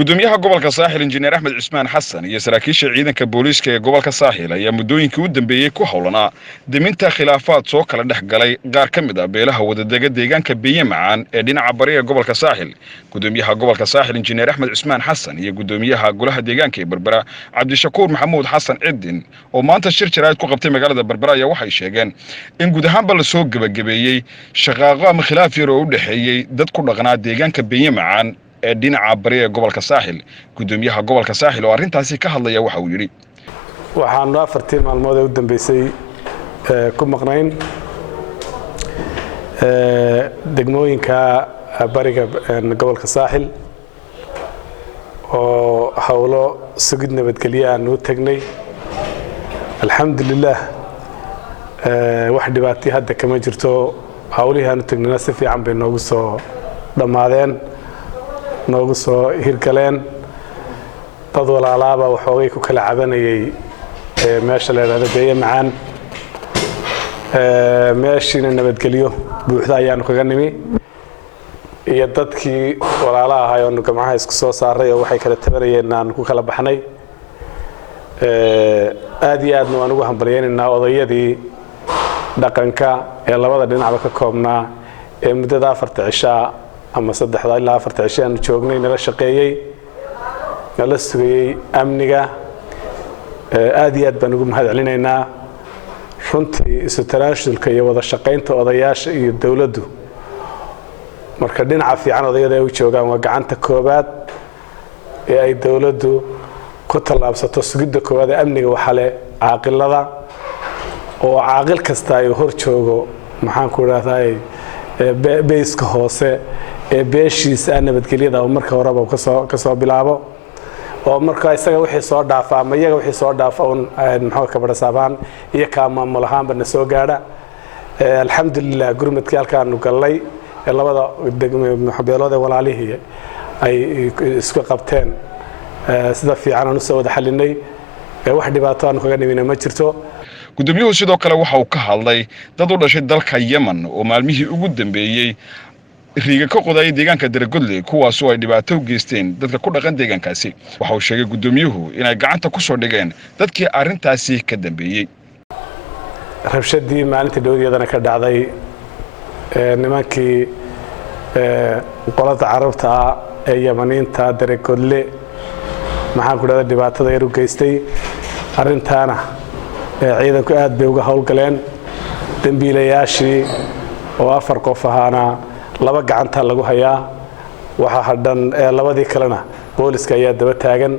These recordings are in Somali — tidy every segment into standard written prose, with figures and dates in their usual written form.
gudoomiyaha gobolka Saaxil injineer Axmed Cismaan Xasan iyo saraakiisha ciidanka booliiska ee gobolka Saaxil ayaa muddooyinkii u dambeeyay ku howlanaa diminta khilaafaad soo kala dhex galay qaar ka mid ah beelaha wadadaga deegaanka Biyo Macaan ee dhinaca bari ee gobolka Saaxil. Gudoomiyaha gobolka Saaxil injineer Axmed Cismaan Xasan iyo gudoomiyaha golaha deegaanka ee Berbera Cabdishakuur Maxamuud Xasan Ciidin oo maanta shir jaraa'id ku qabtay magaalada Berbera ayaa waxay sheegeen in guud ahaanba la soo gabagabeeyay shaqaaqa ama khilaaf yar oo u dhaxeeyay dad ku dhaqnaa deegaanka Biyo Macaan ee dhinaca bari ee gobolka Saaxil. Gudoomiyaha gobolka Saaxil oo arrintaasi ka hadlaya waxa uu yiri waxaan 4 maalmood u dambeysay ku maqnayn degmooyinka bariga gobolka Saaxil oo hawlo sugid nabadgelyo aan u tagnay. alxamdulillah wax dhibaato hadda kama jirto. hawlihi aan u tagnay si fiican bay noogu soo dhamaadeen, noogu soo hirgaleen. dad walaalaaba waxoogay ku kala cabanayay meesha la yiraahdo Biyo Macaan. meeshina nabadgelyo buuxda ayaan kaga nimi iyo dadkii walaalaha ahaa oo gacmaha isku soo saaray oo waxay kala tabanayeen aan ku kala baxnay. aad iyo aadna waan ugu hambalyeynaa odayadii dhaqanka ee labada dhinacba ka koobnaa ee muddada 4 cisho ama 3 ilaa 4 cisho aan joognay nala shaqeeyay nala sugayay amniga. aad iyo aad baan ugu mahadcelinaynaa runtii isu tanaashulka iyo wada shaqaynta odayaasha iyo dawladdu. marka dhinaca fiican odayada ay u joogaan waa gacanta koobaad ee ay dawladdu ku tallaabsato sugidda koobaad ee amniga waxa leh caaqilada oo caaqil kasta ay hor joogo maxaan ku raadayay beeska hoose ee beeshiisa nabadgelyada oo marka horeba ka soo bilaabo oo marka isaga wixii soo dhaafa ama iyaga wixii soo dhaafa oo maxaa ka badasabaan iyo ka maamul ahaanba na soo gaadha. alxamdulillah gurmadkii halkaan galay ee labada beelood ee walaalihii ay isku qabteen sida fiican aan u soo wada xalinay. wax dhibaato aan kaga nimina ma jirto. gudoomiyahu sidoo kale waxa uu ka hadlay dad u dhashay dalka Yemen oo maalmihii ugu dambeeyay riiga ka qoday deegaanka Daragodle kuwaas oo ay dhibaato u geysteen dadka ku dhaqan deegaankaasi. waxa uu sheegay gudoomiyuhu inay gacanta ku soo dhigeen dadkii arrintaasi ka dambeeyay. rabshadii maalintii dowladda ka dhacday nimankii qolada carabta ee Yemeniinta Daragodle maxaan ku dhaday dhibaatada yar u geystay. arrintaana ciidanku aad bay uga howlgaleen. dambiilayaashii oo 4 qof ahaana 2 gacanta lagu hayaa. waxa hadhan labadii kalena booliska ayaa daba taagan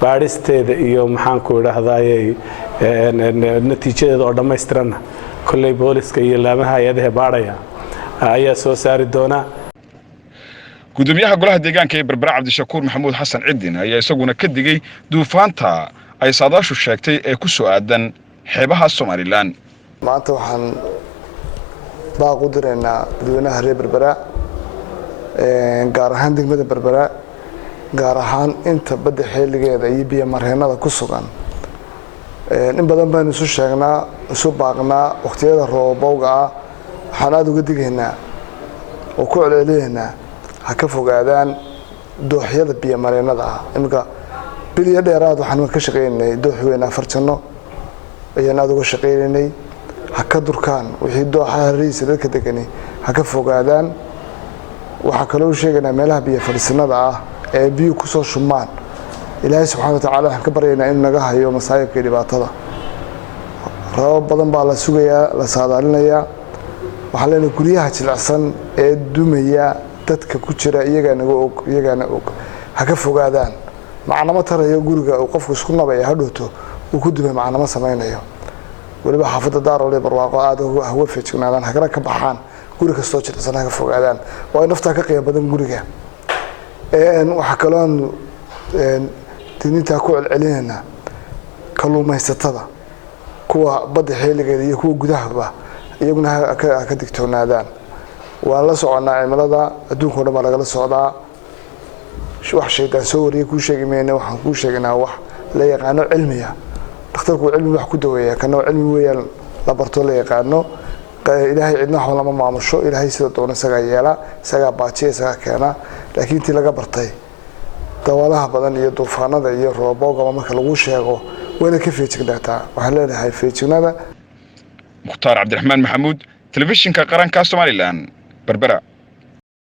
baaristeeda iyo maxaan ku raahdaayay natiijadeeda oo dhameystiran kullay booliska iyo laamaha hay'adaha baaraya ayaa soo saari doona. gudoomiyaha golaha deegaanka ee Berbera Cabdishakuur Maxamuud Xasan Ciidin ayaa isaguna ka digay duufaanta ay saadaashu sheegtay ee ku soo aadan xeebaha Soomaaliland. maanta waxaan baaq u direynaa dadweynaha reer Berbera gaar ahaan degmada Berbera gaar ahaan inta badda xeeligeeda iyo biyo mareenada ku sugan. in badan baan isu sheegnaa isu baaqnaa waqtiyada roobowga ah. waxaan aad uga digaynaa oo ku celceliyeynaa ha ka fogaadaan dooxyada biyo mareenada ah. imika biliya dheeraad waxaan ka shaqeynay doox weyn 4 janno ayaan aad uga shaqeynay. ha ka durkaan wixii dooxaha riisa dadka degani ha ka fogaadaan. waxa kale oo sheeganaa meelaha biyo fadhiisanada ah ee biyo ku soo shumaan ilaahay subxaanahu wa ta'aala ka barayna in naga hayo masaayibka dhibaatada. roob badan baa la sugayaa la saadaalinayaa. waxa leena guriyaha jilicsan ee dumaya dadka ku jira iyagana og ha ka fogaadaan. macnamo tarayo guriga uu qofku isku nabay hadhooto uu ku dumay macnamo samaynayo. waliba xaafadda Daaroole barwaaqo aad uga feejignaadaan ha ka baxaan guri kastoo jilicsan ha ka fogaadaan. waa nafta ka qiimo badan guriga. waxa kale oo dinta ku celcelinayna kalluumaysatada kuwa badda xeeligeeda iyo kuwa gudahaba iyaguna ka digtoonaadaan. waa la soconaa cimilada adduunka oo dhan baa laga socdaa. wax sheegan soo wariyay ku sheegayna waxaan ku sheegnaa wax la yaqaano cilmiga. dhakhtarku cilmi wax ku daweeyaa kana cilmi weeyaan la barto la yaqaano. ilaahay cidna wax lama maamusho. ilaahay sida doona isaga yeela isaga baajiye isaga keena. laakiin tii laga bartay dawaalaha badan iyo duufaanada iyo roobowga marka lagu sheego wayna ka feejignaataa waxaan leenahay feejignada mukhtaar cabdiraxmaan maxamuud telefishinka qaranka Soomaaliland Berbera